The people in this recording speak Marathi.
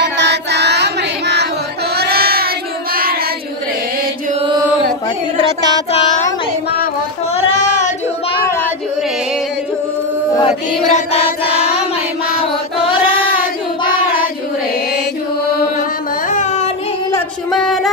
पतिव्रताचा महिमा होतो राजू बाळाजू रे जू पतिव्रताचा महिमा होतो राजू बाळाजू रे जू पतिव्रताचा महिमा होतो राजू बाळाजू रे जू राम आणि लक्ष्मण